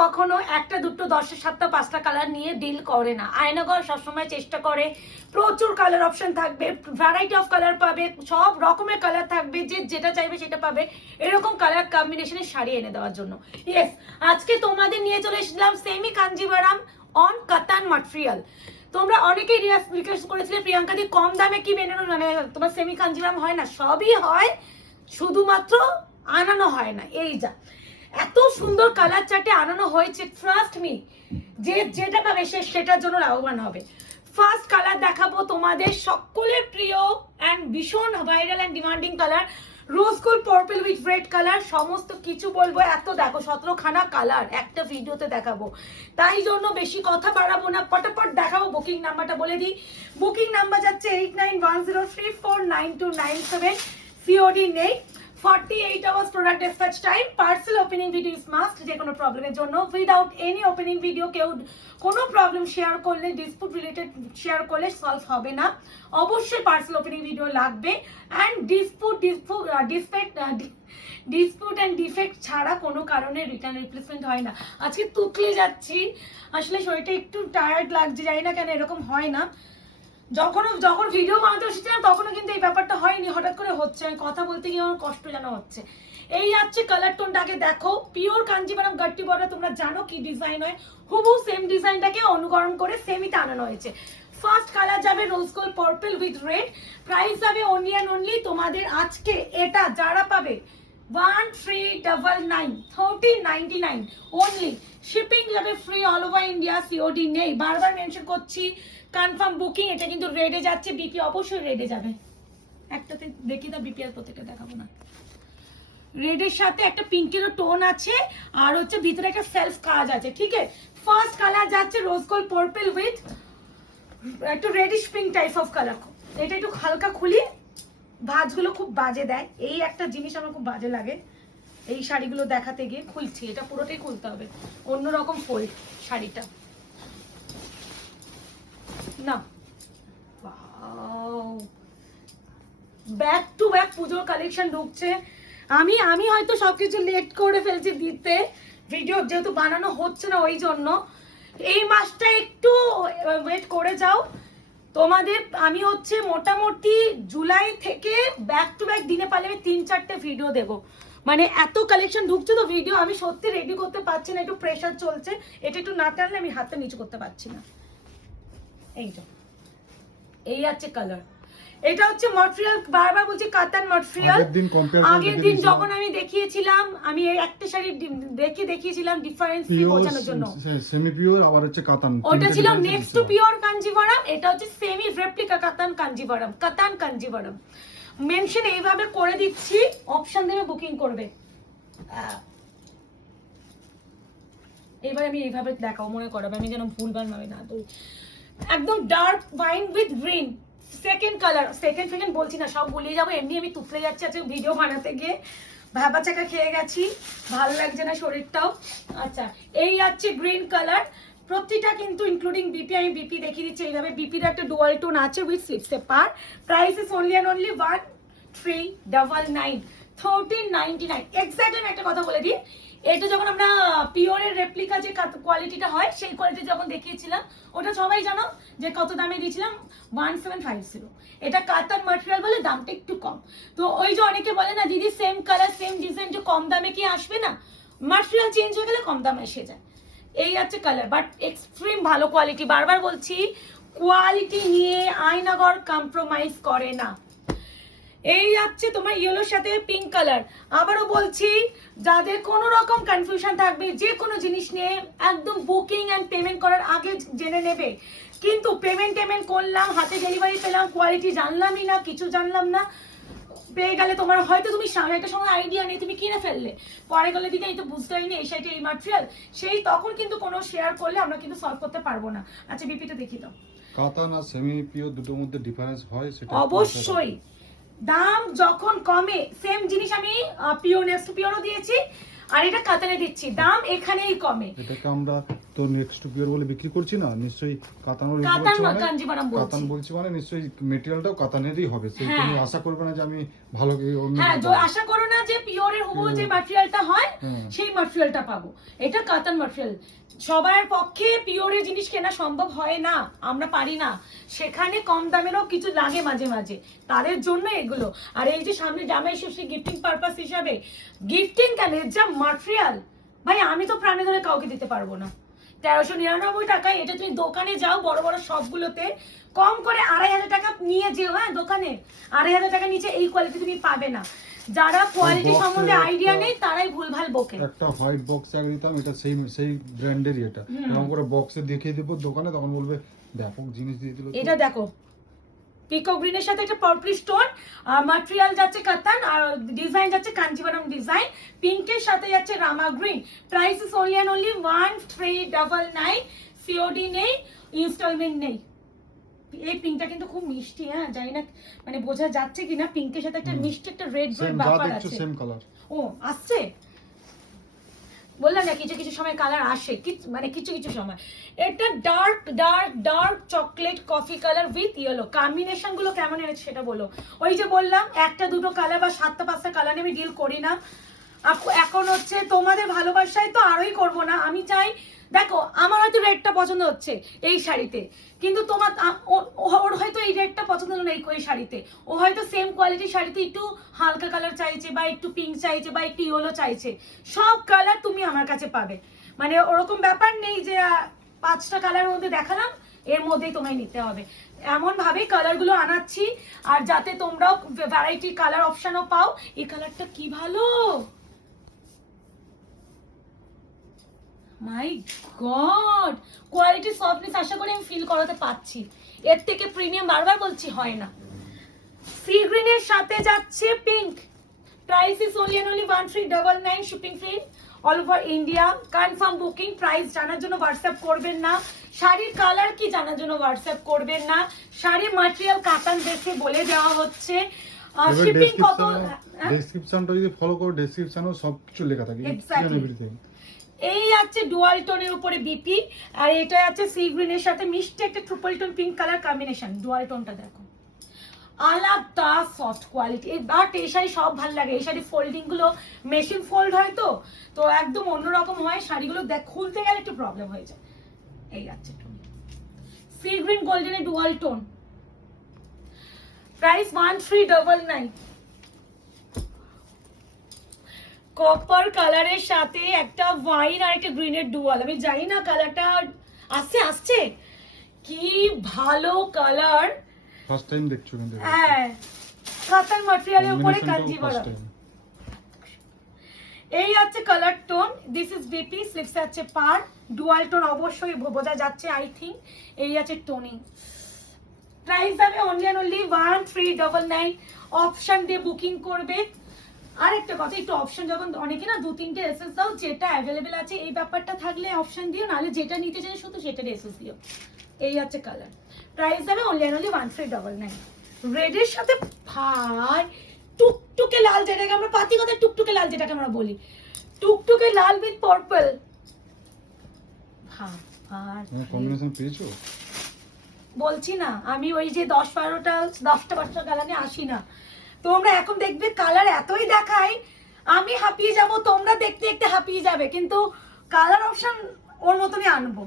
কখনো একটা দুটো 10 7টা 5টা কালার নিয়ে ডিল করে না। আয়নাগর সবসময় চেষ্টা করে প্রচুর কালার অপশন থাকবে, ভ্যারাইটি অফ কালার পাবে, সব রকমের কালার থাকবে, যে যেটা চাইবে সেটা পাবে, এরকম কালার কম্বিনেশনের শাড়ি এনে দেওয়ার জন্য। ইয়েস, আজকে তোমাদের নিয়ে চলে এসেছিলাম সেমি কাঞ্জিভারাম অন কাতান ম্যাটেরিয়াল। তোমরা অনেকেই রিকোয়েস্ট করেছিলে প্রিয়াঙ্কা দি কম দামে কি বেনানো, মানে তোমার সেমি কাঞ্জিভারাম হয় না? সবই হয়, শুধুমাত্র আনানো হয় না। এই যা এত সুন্দর কালার চার্টে আনানো হয়েছে, ট্রাস্ট মি, যে যেটা পাবে সে সেটার জন্য লাভবান হবে। ফার্স্ট কালার দেখাবো তোমাদের সকলের প্রিয় অ্যান্ড ভীষণ viral and demanding colour, rose gold purple with red colour. সমস্ত কিছু বলবো, এত দেখো 17খানা কালার একটা ভিডিওতে দেখাবো, তাই জন্য বেশি কথা বাড়াবো না, পটাপট দেখাবো। বুকিং নাম্বারটা বলে দিই, বুকিং নাম্বার যাচ্ছে 8910349297। সিওডি নেই, 48 hours product dispatch time, parcel opening video is must। যে কোনো প্রবলেমের জন্য উইদাউট এনি ওপেনিং ভিডিও কেউ কোনো প্রবলেম শেয়ার করলে, ডিসপুট রিলেটেড শেয়ার করলে সলভ হবে না, অবশ্যই পার্সেল ওপেনিং ভিডিও লাগবে। অ্যান্ড ডিসপুট অ্যান্ড ডিফেক্ট ছাড়া কোনো কারণে রিটার্ন রিপ্লেসমেন্ট হয় না। আজকে তুতলে যাচ্ছি, আসলে শরীরটা একটু টায়ার্ড লাগছে, জানি না কেন এরকম হয় না। যখন ভিডিও বানাতে বসেছিলাম তখনও কিন্তু এই ব্যাপারটা হয়নি, হঠাৎ করে হচ্ছে, আমি কথা বলতে গিয়ে আমার কষ্ট যেন হচ্ছে। এই যাচ্ছে কালার টোনটাকে দেখো, পিওর কাঞ্জিভারাম গাট্টি বর্ডার, তোমরা জানো কি ডিজাইন হয়, হুবহু সেম ডিজাইনটাকে অনুকরণ করে সেমিতে আনানো হয়েছে। ফার্স্ট কালার যাবে rose gold purple with red, price যাবে অনলি অ্যান্ড অনলি তোমাদের আজকে এটা যারা পাবে 1399, 1399 অনলি। শিপিং যাবে free all over India, COD নেই, বারবার মেনশন করছি, কনফার্ম বুকিং। এটা কিন্তু রেডে যাচ্ছে, বিপি অবশ্যই রেডে যাবে। একটাতে দেখি না, বিপি আর প্রত্যেকটা দেখাবো না। রেডের সাথে একটা পিঙ্কেরও টোন আছে, আর হচ্ছে ভিতরে একটা সেলফ কাজ আছে, ঠিক আছে। ফার্স্ট কালার যাচ্ছে রোজ গোল্ড পার্পল উইথ একটু radish pink type of colour. এটা একটু হালকা খুলি, ভাঁজগুলো খুব বাজে দেয়, এই একটা জিনিস আমার খুব বাজে লাগে এই শাড়িগুলো দেখাতে গিয়ে। খুলছি, এটা পুরোটাই খুলতে হবে, অন্যরকম ফোল্ড শাড়িটা না। ব্যাক টু ব্যাক পুজোর কালেকশন ঢুকছে। আমি হয়তো সবকিছু লেট করে ফেলছি দিতে, ভিডিও যেহেতু বানানো হচ্ছে না, ওই জন্য এই মাসটা একটু ওয়েট করে যাও তোমাদের। আমি হচ্ছে মোটামুটি জুলাই থেকে ব্যাক টু ব্যাক দিনে পারলে আমি 3-4টে ভিডিও দেবো, মানে এত কালেকশন ঢুকছে তো ভিডিও আমি সত্যি রেডি করতে পারছি না, একটু প্রেশার চলছে। এটা একটু না টানলে আমি হাতটা নিচু করতে পারছি না। এই আছে কালার, এটা হচ্ছে ম্যাটেরিয়াল, বারবার বলছি কাতান ম্যাটেরিয়াল। আগের দিন যখন আমি দেখিয়েছিলাম, আমি এই একটা শাড়ি দেখিয়েছিলাম ডিফারেন্স বোঝানোর জন্য, সেমি পিওর আবার হচ্ছে কাতান, ওটা ছিল নেক্সট টু পিওর কাঞ্জিভারাম, এটা হচ্ছে সেমি রেপ্লিকা কাতান কাঞ্জিভারাম। কাতান কাঞ্জিভারাম মেনশন এইভাবে করে দিচ্ছি, অপশন দেবে বুকিং করবে। এবার আমি এইভাবে দেখাও, মনে করাবে আমি যেন ভুলবার ভাবে না তো। একদম dark wine with green, second colour, second বলছি না, সব ভুলিয়ে যাবো, এমনি আমি তুতলে যাচ্ছি আজকে ভিডিও বানাতে গিয়ে, ভাবা চাকা খেয়ে গেছি, ভালো লাগছে না শরীরটাও। আচ্ছা, এই আছে গ্রিন কালার, প্রতিটা কিন্তু ইনক্লুডিং বিপি, আমি বিপি দেখিয়ে দিচ্ছি এইভাবে। বিপির একটা ডুয়াল টোন আছে উইথ স্লিপস পার, price is only and only 1399, 1399 exactly. আমি একটা কথা বলে দিই, এটা যখন আমরা পিওরের রেপ্লিকা যে কোয়ালিটিটা হয় সেই কোয়ালিটি যখন দেখিয়েছিলাম, ওটা সবাই জানো যে কত দামে দিয়েছিলাম, 1750। এটা কাতান ম্যাটেরিয়াল বলে দামটা একটু কম। তো ওই যে অনেকে বলে না দিদি সেম কালার সেম ডিজাইন, যে কম দামে কি আসবে না, ম্যাটেরিয়াল চেঞ্জ হয়ে গেলে কম দামে এসে যায়। এই আছে কালার, বাট এক্সট্রিম ভালো কোয়ালিটি, বারবার বলছি কোয়ালিটি নিয়ে আয়নাগর কম্প্রোমাইজ করে না। এই যাচ্ছে তোমার ইয়েলোর সাথে পিঙ্ক কালার, আবারও বলছি যাদের কোনো রকম কনফিউশন থাকবে যে কোনো জিনিস নিয়ে, একদম বুকিং অ্যান্ড পেমেন্ট করার আগে জেনে নেবে। কিন্তু পেমেন্ট করলাম, হাতে ডেলিভারি পেলাম, কোয়ালিটি জানলামই না, কিছু জানলাম না, পেয়ে গেলে তোমার হয়তো তুমি একটা সময় আইডিয়া নেই, তুমি কিনে ফেললে, পরে গেলে দিকে এই তো বুঝতে পারিনি এই সাইডে এই ম্যাটেরিয়াল, সেই তখন কিন্তু কোনো শেয়ার করলে আমরা কিন্তু সলভ করতে পারবো না। আচ্ছা বিপিটা দেখি দাও। কাতান আর সেমি পিওর দুটোর মধ্যে ডিফারেন্স হয়, সেটা অবশ্যই দাম যখন কমে, সেম জিনিস আমি পিওর নেক্সট পিওরও দিয়েছি, আর এটা কাতানে দিচ্ছি, দাম এখানেই কমে। এটাকে আমরা তো নেক্সট পিওর বলে বিক্রি করছি না, নিশ্চয়ই কাতান কাঞ্জিভারাম বলছি। কাতান বলছি মানে নিশ্চয়ই মেটেরিয়ালটাও কাতানেরই হবে, সেই হ্যাঁ। তুমি আশা করবে না যে আমি ভালো অন্য হ্যাঁ, কিছু তো পাবো। আশা করো না যে পিওরের হুবহু যে ম্যাটেরিয়ালটা হয় হ্যাঁ। সেই ম্যাটেরিয়ালটা পাবো। এটা কাতান ম্যাটেরিয়াল, সবার পক্ষে পিওরের জিনিস কেনা সম্ভব হয় না, আমরা পারি না, সেখানে কম দামেরও কিছু লাগে মাঝে মাঝে, তাদের জন্য এগুলো। আর এই যে সামনে জামাই ষষ্ঠী গিফটিং পারপাস হিসাবে, গিফটিং কেন, এর যা ম্যাটেরিয়াল ভাই আমি তো প্রাণে ধরে কাউকে দিতে পারবো না। 1399 টাকায় এটা তুমি দোকানে যাও বড় বড় সবগুলোতে কম করে 2500 টাকা নিয়ে যেও, হ্যাঁ দোকানে 2500 টাকা নিচে এই কোয়ালিটি তুমি পাবে না। যারা কোয়ালিটি সম্বন্ধে আইডিয়া নেই তারাই ভুলভাল বকে। একটা হোয়াইট বক্স এক দিতাম, এটা সেই ব্র্যান্ডেরই, এটা এরকম করে বক্সে দেখিয়ে দেবো দোকানে, তখন বলবে ব্যাপক জিনিস দিয়ে দিল। এটা দেখো পিকক গ্রিনের সাথে একটা পার্পল স্টোন, ম্যাটেরিয়াল যাচ্ছে কাতান আর ডিজাইন যাচ্ছে কাঞ্জিভারাম ডিজাইন, পিঙ্কের সাথে যাচ্ছে রামা green. Price is only and only 1399, COD নেই, ইনস্টলমেন্ট নেই। এই পিঙ্কটা কিন্তু খুব মিষ্টি, হ্যাঁ জানি না মানে বোঝা যাচ্ছে কিনা, পিঙ্কের সাথে একটা মিষ্টি একটা রেড রেড ব্যাপার আছে। সেম কালার ও আসছে, বললাম না কিছু কিছু সময় কালার আসে, মানে কিছু কিছু সময়। এটা dark dark dark chocolate coffee colour with yellow, combination গুলো কেমন এনেছে সেটা বলো। ওই যে বললাম একটা দুটো কালার বা 7টা 5টা কালার নিয়ে আমি ডিল করি না। এখন হচ্ছে তোমাদের ভালোবাসায় তো আরোই করব না, আমি চাই দেখো আমার হয়তো রেডটা পছন্দ হচ্ছে এই শাড়িতে, কিন্তু তোমার ওর হয়তো এই রেডটা পছন্দ হলো না এই শাড়িতে, ও হয়তো সেম কোয়ালিটির শাড়িতে একটু হালকা কালার চাইছে বা একটু পিঙ্ক চাইছে বা একটু ইয়েলো চাইছে, সব কালার তুমি আমার কাছে পাবে। মানে ওরকম ব্যাপার নেই যে 5টা কালারের মধ্যে দেখালাম এর মধ্যেই তোমায় নিতে হবে, এমন ভাবে কালারগুলো আনাচ্ছি। আর যাতে তোমরাও ভ্যারাইটি কালার অপশনও পাও। এই কালারটা কি ভালো, মাই গড, কোয়ালিটি সফটনেস আশা করি আমি ফিল করাতে পারছি, এর থেকে প্রিমিয়াম বারবার বলছি হয় না। সি গ্রিনের সাথে যাচ্ছে pink, price is only and only 1399, shipping free all over India. Confirm booking, price জানার জন্য হোয়াটসঅ্যাপ করবেন না, শাড়ির কালার কি জানার জন্য হোয়াটসঅ্যাপ করবেন না, শাড়ির ম্যাটেরিয়াল কাতান দেখে বলে দেওয়া হচ্ছে। শিপিং কত, ডেসক্রিপশনটা যদি ফলো করো ডেসক্রিপশনেও সবকিছু লেখা থাকে, এভরিথিং। এই আছে ডুয়াল টোনের উপরে বিপি, আর এটা আছে সি গ্রিনের সাথে মিষ্টি একটা triple tone pink colour combination. Dual টোনটা দেখো আলাদা সফট কোয়ালিটি, বাট এই শাড়ি সব ভালো লাগে, এই শাড়ি ফোল্ডিং গুলো মেশিন ফোল্ড হয় তো তো একদম অন্যরকম হয় শাড়িগুলো, দেখ খুলতে গেলে একটু প্রবলেম হয়ে যায়। এই আছে টোন সি গ্রিন গোল্ডেনের ডুয়াল টোন, প্রাইস 1399। কপার কালারের সাথে একটা ওয়াইন আর একটা গ্রিনের ডুয়াল, আমি জানি না কালারটা আসছে কি ভালো কালার, ফার্স্ট টাইম দেখছো কিন্তু। হ্যাঁ কাতান ম্যাটেরিয়ালের উপরে কাঞ্জিভারাম। এই আছে colour tone, this is BP, slips আছে পার, ডুয়াল টোন অবশ্যই বোঝা যাচ্ছে আই থিঙ্ক। এই আছে টোনিং, প্রাইস যাবে অনলি এন্ড অনলি 1399, অপশন দিয়ে বুকিং করবে। আরেকটা কথা, একটু অপশন যখন অনেকে না 2-3টে এসএস দাও, যেটা অ্যাভেলেবেল আছে এই ব্যাপারটা থাকলে অপশন দিও, নাহলে যেটা নিতে চাই শুধু সেটার এসএস দিও। এই আছে কালার, প্রাইস যাবে অনলি এন্ড অনলি 1399। রেডের সাথে ভাই টুকটুকে লাল, যেটাকে আমরা পাতি কথা টুকটুকে লাল যেটাকে আমরা বলি, টুকটুকে লাল উইথ পার্পল। হ্যাঁ আর কম্বিনেশন পেয়েছো, বলছি না আমি ওই যে 10-12টা কালার নিয়ে আসি না, তোমরা এখন দেখবে কালার এতই দেখাই আমি হাঁপিয়ে যাব, তোমরা দেখতে দেখতে হাঁপিয়ে যাবে, কিন্তু কালার অপশন ওর মতনই আনবো।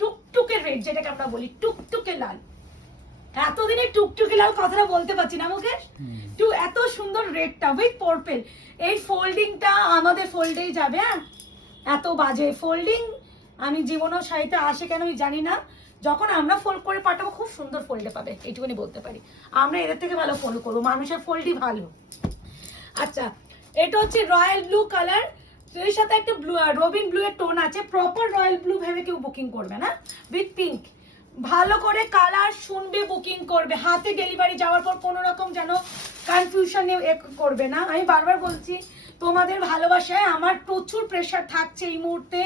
টুকটুকে রেড যেটাকে আমরা বলি টুকটুকে লাল, এতদিনে টুকটুকে লাল কথাটা বলতে পারছি না মুখে, এত সুন্দর রেডটা উইথ পার্পল। এই ফোল্ডিংটা আমাদের ফোল্ডেই যাবে, হ্যাঁ এত বাজে ফোল্ডিং আমি জীবনেও শাড়িতে আসে কেন আমি জানি না, যখন আমরা ফোল্ড করে পাঠাবো খুব সুন্দর ফোল্ডে পাবে, এইটুকুনি বলতে পারি, আমরা এদের থেকে ভালো ফোল্ড করবো, মানুষের ফোল্ডই ভালো। আচ্ছা এটা হচ্ছে রয়্যাল ব্লু কালার, এর সাথে একটা ব্লু রবিন ব্লু এর টোন আছে, প্রপার রয়্যাল ব্লু ভেবে কেউ বুকিং করবে না, উইথ পিঙ্ক। ভালো করে কালার শুনবে বুকিং করবে, হাতে ডেলিভারি যাওয়ার পর কোনো রকম যেন কনফিউশন করবে না। আমি বারবার বলছি তোমাদের ভালোবাসায় আমার প্রচুর প্রেশার থাকছে এই মুহূর্তে,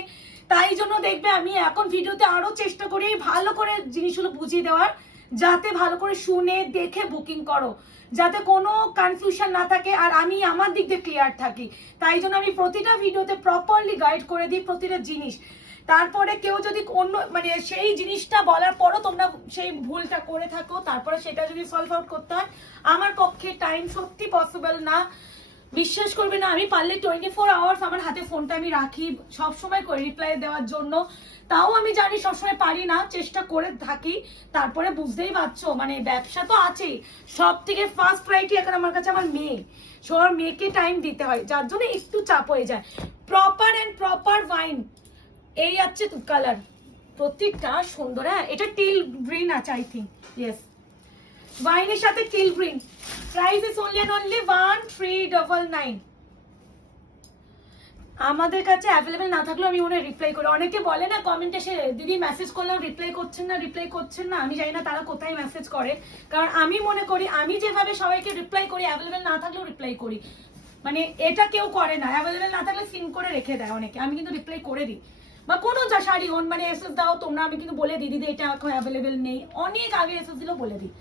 তাই জন্য দেখবে আমি এখন ভিডিওতে আরো চেষ্টা করি ভালো করে জিনিসগুলো বুঝিয়ে দেওয়ার, যাতে ভালো করে শুনে দেখে বুকিং করো, যাতে কোনো কনফিউশন না থাকে আর আমি আমার দিক দিয়ে ক্লিয়ার থাকি। তাই জন্য আমি প্রতিটা ভিডিওতে প্রপারলি গাইড করে দিই প্রতিটা জিনিস। তারপরে কেউ যদি অন্য মানে সেই জিনিসটা বলার পরও তোমরা সেই ভুলটা করে থাকো, তারপরে সেটা যদি সলভ আউট করতে হয়, আমার পক্ষে টাইম সত্যি পসিবল না। বিশ্বাস করবে না, আমি পারলে 24 আওয়ার্স আমার হাতে ফোনটা আমি রাখি সবসময় করে রিপ্লাই দেওয়ার জন্য। তাও আমি জানি সবসময় পারি না, চেষ্টা করে থাকি। তারপরে বুঝতেই পারছো মানে ব্যবসা তো আছেই, সব থেকে ফার্স্ট প্রায়োরিটি এখন আমার কাছে আমার মেয়ে। সবার মেয়েকে টাইম দিতে হয়, যার জন্য একটু চাপ হয়ে যায়। প্রপার ওয়াইন, এই আছে কালার, প্রত্যেকটা সুন্দর। হ্যাঁ, এটা টিল গ্রিন আছে আই থিঙ্ক, ইয়েস, ওয়াইনের সাথে till green. Price is only 1399। আমাদের কাছে অ্যাভেলেবেল না থাকলেও আমি মনে রিপ্লাই করি। অনেকে বলে না কমেন্টে, সে দিদি মেসেজ করলেও রিপ্লাই করছেন না। আমি জানি না তারা কোথায় মেসেজ করে, কারণ আমি মনে করি আমি যেভাবে সবাইকে রিপ্লাই করি, অ্যাভেলেবেল না থাকলেও রিপ্লাই করি, মানে এটা কেউ করে না। অ্যাভেলেবেল না থাকলে সিন করে রেখে দেয় অনেকে, আমি কিন্তু রিপ্লাই করে দিই। বা কোনো যা শাড়ি মানে এসএস দাও তোমরা, আমি কিন্তু বলে দিই দিদি এটা এখন অ্যাভেলেবেল নেই, অনেক আগে এসএস দিলেও বলে দিই।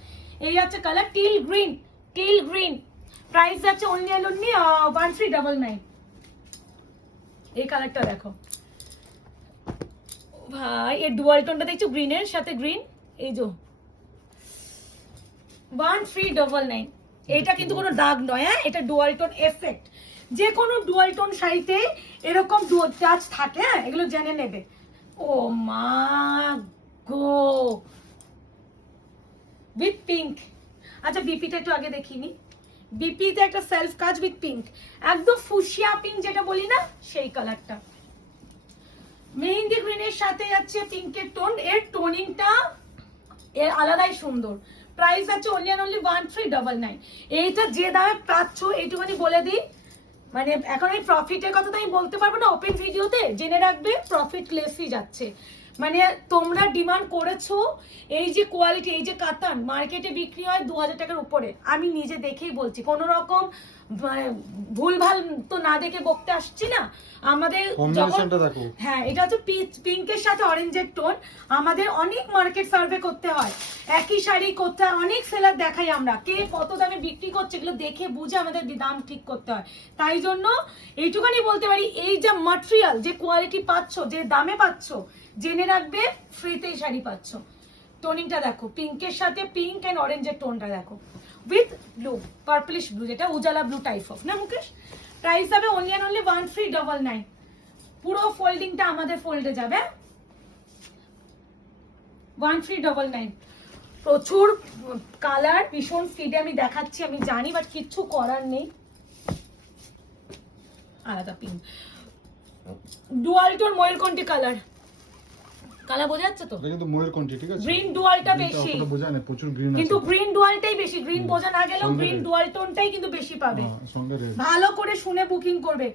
এই হচ্ছে কালার টিল গ্রিন। প্রাইস যাচ্ছে অনলি 1399। এই কালারটা দেখো ভাই, এর ডুয়াল টোনটা দেখছো গ্রিনের সাথে গ্রিন, এই যে 1399। এটা কিন্তু কোনো দাগ নয়, হ্যাঁ, এটা ডুয়াল টোন এফেক্ট। যে কোনো ডুয়াল টোন শাড়িতে এরকম টাচ থাকে, হ্যাঁ, এগুলো জেনে নেবে। ও মা গো, উইথ পিঙ্ক। আচ্ছা বিপিটা একটু আগে দেখিনি, বিপিতে একটা সেলফ কাজ উইথ পিঙ্ক, একদম ফুশিয়া পিঙ্ক যেটা বলি না, সেই কালারটা। মেহেন্দি গ্রিনের সাথে যাচ্ছে পিঙ্কের টোন, এর টোনিংটা এর আলাদাই সুন্দর। প্রাইস আছে অনলি 1399। এইটা যে দামে পাচ্ছ এইটুখানি বলে দিই, মানে এখন এই প্রফিটের কথা তো আমি বলতে পারবো না ওপেন ভিডিওতে, জেনে রাখবে প্রফিট লেসই যাচ্ছে। মানে তোমরা ডিমান্ড করেছো এই যে কোয়ালিটি, এই যে কাতান মার্কেটে বিক্রি হয় 2000 টাকার উপরে, আমি নিজে দেখেই বলছি, কোনো রকম ভুলভাল তো না দেখে বকতে আসছি না। আমাদের হ্যাঁ, এটা হচ্ছে পিঙ্কের সাথে অরেঞ্জের টোন। আমাদের অনেক মার্কেট সার্ভে করতে হয়, একই শাড়ি করতে হয়, অনেক সেলার দেখাই আমরা, কে কত দামে বিক্রি করছে এগুলো দেখে বুঝে আমাদের দাম ঠিক করতে হয়। তাই জন্য এইটুখানি বলতে পারি, এই যে ম্যাটেরিয়াল, যে কোয়ালিটি পাচ্ছ, যে দামে পাচ্ছ, জেনে রাখবে ফ্রিতেই শাড়ি পাচ্ছ। টোনিংটা দেখো, পিঙ্কের সাথে পিঙ্ক এন্ড অরেঞ্জের টোনটা দেখো, উইথ ব্লু, পার্পলিশ ব্লু, যেটা উজালা ব্লু টাইপ অফ না মুকেশ। প্রাইস হবে অনলি 1399। পুরো ফোল্ডিংটা আমাদের ফোল্ডে যাবে, 1399। প্রচুর কালার, ভীষণ স্পিডে আমি দেখাচ্ছি, আমি জানি, বাট কিচ্ছু করার নেই। আলাদা পিঙ্ক, ডুয়াল টোন ময়ূরকণ্ঠী কালার, কালার বোঝা যাচ্ছে তো? কিন্তু ময়ূরকণ্ঠী, ঠিক আছে, গ্রিন ডুয়ালটা বেশি, অতটা বোঝা না, প্রচুর গ্রিন আছে, কিন্তু গ্রিন ডুয়ালটাই বেশি, গ্রিন বোঝা না গেলেও গ্রিন ডুয়াল টোনটাই কিন্তু বেশি পাবে। ভালো করে শুনে বুকিং করবে।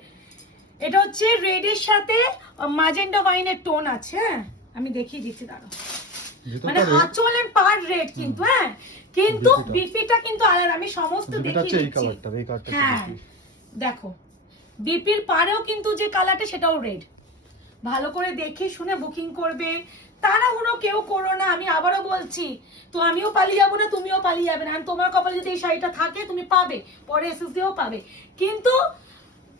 এটা হচ্ছে রেডের সাথে ম্যাজেন্টা ওয়াইনের টোন আছে, হ্যাঁ আমি দেখিয়ে দিচ্ছি, দাঁড়াও, মানে আঁচল এন্ড পার রেড কিন্তু, হ্যাঁ, কিন্তু বিপিটা কিন্তু আলাদা, আমি সমস্ত দেখিয়ে দিচ্ছি। হ্যাঁ দেখো, বিপির পারেও কিন্তু যে কালারটা সেটাও রেড। ভালো করে দেখে শুনে বুকিং করবে, তাড়াহুড়ো কেউ করো না, আমি আবারও বলছি। তো আমিও পালিয়ে যাবো না, তুমিও পালিয়ে যাবে না, আর তোমার কপালে যদি এই শাড়িটা থাকে তুমি পাবে, পরে এসএস দিয়েও পাবে। কিন্তু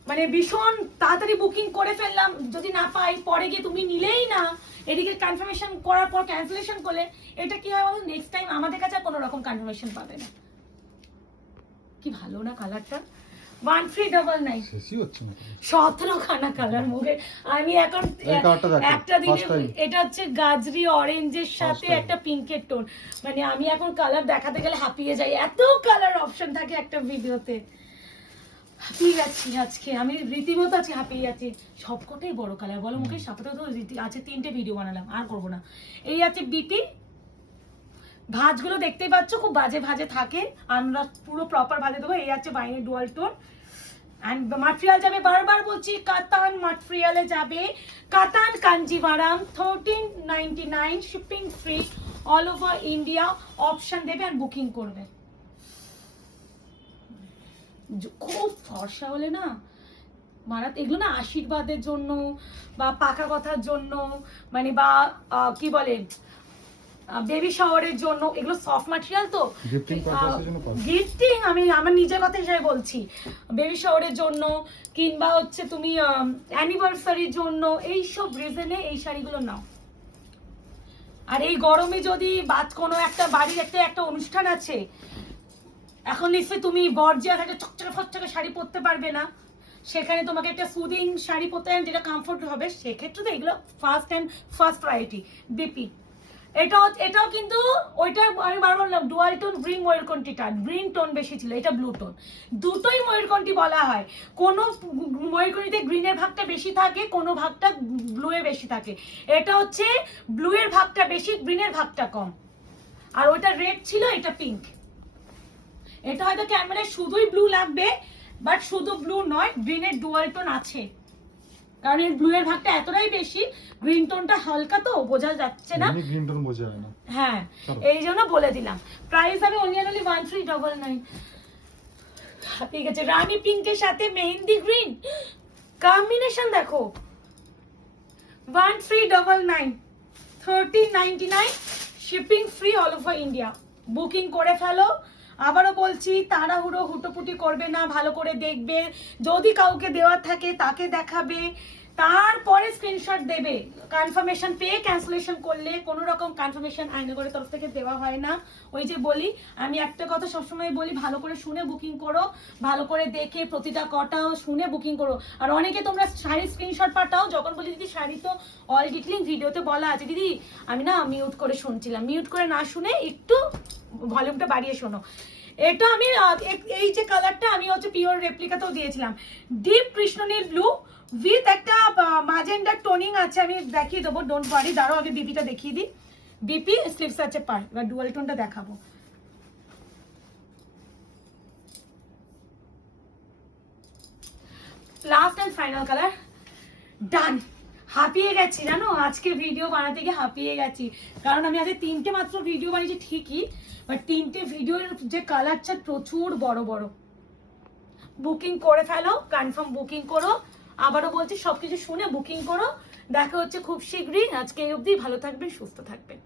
মানে ভীষণ তাড়াতাড়ি বুকিং করে ফেললাম, যদি না পাই পরে গিয়ে তুমি নিলেই না, এদিকে কনফার্মেশন করার পর ক্যান্সেলেশন করলে, এটা কি হয় বলো, নেক্সট টাইম আমাদের কাছে কোনো রকম কনফার্মেশন পাবে না। কি ভালো না কালারটা, 1399, 17 খানা কালার মুখে। আমি এখন একটা দিনে, এটা হচ্ছে গাজরি অরেঞ্জের সাথে একটা পিঙ্কের টোন, মানে আমি এখন কালার দেখাতে গেলে হাঁপিয়ে যাই, এত কালার অপশন থাকে একটা ভিডিওতে। হাঁপিয়ে যাচ্ছি আজকে, আমি রীতিমতো আছি, হাঁপিয়ে যাচ্ছি। সবকটাই বড় কালার বলো মুখে, সাথে তো আছে 3টে ভিডিও বানালাম, আর করবো না। এই আছে বিপি, ভাঁজগুলো দেখতেই পাচ্ছ খুব বাজে ভাজে থাকে, আমরা পুরো প্রপার ভাজে দেবো। এই আছে বাইনের ডুয়াল টোন, এন্ড ম্যাটেরিয়াল যাবে, বারবার বলছি কাতান ম্যাটেরিয়ালে যাবে, কাতান Kanjivaram, 1399, shipping free, all over India. Option দেবে আর বুকিং করবে। খুব ফর্সা হলে না মারাত, এগুলো না আশীর্বাদের জন্য বা পাকা কথার জন্য, মানে বা কি বলে বেবি শাওয়ারের জন্য, এগুলো সফট ম্যাটেরিয়াল তো, গিফটিং পারপাসের জন্য পারফেক্ট। গিফটিং আমি আমার নিজের কথা হিসেবে বলছি, বেবি শাওয়ারের জন্য কিংবা হচ্ছে তুমি অ্যানিভার্সারির জন্য, এই সব রিজনে এই শাড়িগুলো নাও। আর এই গরমে যদি কোনো একটা বাড়ির একটা অনুষ্ঠান আছে, এখন নিশ্চয়ই তুমি গর্জিয়াস একটা চকচকে ফকচকে শাড়ি পরতে পারবে না, সেখানে তোমাকে একটা সুদিং শাড়ি পরতে হবে যেটা কমফোর্ট হবে, সেক্ষেত্রে তো এগুলো ফার্স্ট প্রায়োরিটি। বিপি এটাও কিন্তু ওইটা আমি বারবার বললাম ডুয়াল টোন গ্রিন ময়ূরকণ্ঠীটা, গ্রিন টোন বেশি ছিল, এটা ব্লু টোন, দুটোই ময়ূরকণ্ঠী বলা হয়। কোনো ময়ূরকণ্ঠীতে গ্রিনের ভাগটা বেশি থাকে, কোনো ভাগটা ব্লু এ বেশি থাকে। এটা হচ্ছে ব্লু এর ভাগটা বেশি, গ্রিনের ভাগটা কম। আর ওইটা রেড ছিল, এটা পিঙ্ক। এটা হয়তো ক্যামেরায় শুধুই ব্লু লাগবে, বাট শুধু ব্লু নয়, গ্রিনের ডুয়াল টোন আছে, কারণ এর ব্লু এর ভাগটা এতটাই বেশি, গ্রিন টোনটা হালকা তো বোঝা যাচ্ছে না, গ্রিন টোন বোঝা যায় না। হ্যাঁ এই জন্য বলে দিলাম। প্রাইস আমি অনলি 1399। ঠিক আছে, রানী পিঙ্কের সাথে মেহেন্দি গ্রিন কম্বিনেশন দেখো, 1399, 1399, shipping free all over India. Booking করে ফেলো। আবারও বলছি, তাড়াহুড়ো হুটোপুটি করবে না, ভালো করে দেখবে, যদি কাউকে দেওয়ার থাকে তাকে দেখাবে, তারপরে স্ক্রিনশট দেবে। কনফার্মেশন পেয়ে ক্যান্সেলেশন করলে কোনো রকম কনফার্মেশন আইনগরের তরফ থেকে দেওয়া হয় না। ওই যে বলি, আমি একটা কথা সবসময় বলি, ভালো করে শুনে বুকিং করো, ভালো করে দেখে প্রতিটা কটাও শুনে বুকিং করো। আর অনেকে তোমরা শাড়ির স্ক্রিনশট পাঠাও, যখন বলি দিদি শাড়ি তো অল ডিটেইলিং ভিডিওতে বলা আছে, দিদি আমি না মিউট করে শুনছিলাম, মিউট করে না শুনে একটু ভলিউমটা বাড়িয়ে শোনো। এটা আমি এই যে কালারটা আমি হচ্ছে পিওর রেপ্লিকাতেও দিয়েছিলাম, ডিপ কৃষ্ণনীল ব্লু উইথ একটা মাজেন্ডা টোনিং আছে, আমি দেখিয়ে দেবো, ডোন্ট ওয়ারি। দাঁড়াও আগে বিপিটা দেখিয়ে দিই। বিপি স্লিভস আছে পার, এবার ডুয়াল টোনটা দেখাবো। লাস্ট এন্ড ফাইনাল কালার, ডান। হাঁপিয়ে গেছি জানো, আজকে ভিডিও বানাতে গিয়ে হাঁপিয়ে গেছি, কারণ আমি আজকে 3টে মাত্র ভিডিও বানিয়েছি ঠিকই, বাট 3টে ভিডিওর যে কালারটা প্রচুর বড় বড়। বুকিং করে ফেলো, কনফার্ম বুকিং করো। আবারও বলছি, সবকিছু শুনে বুকিং করো। দেখা হচ্ছে খুব শীঘ্রই। আজকে এই অবধি, ভালো থাকবেন, সুস্থ থাকবেন।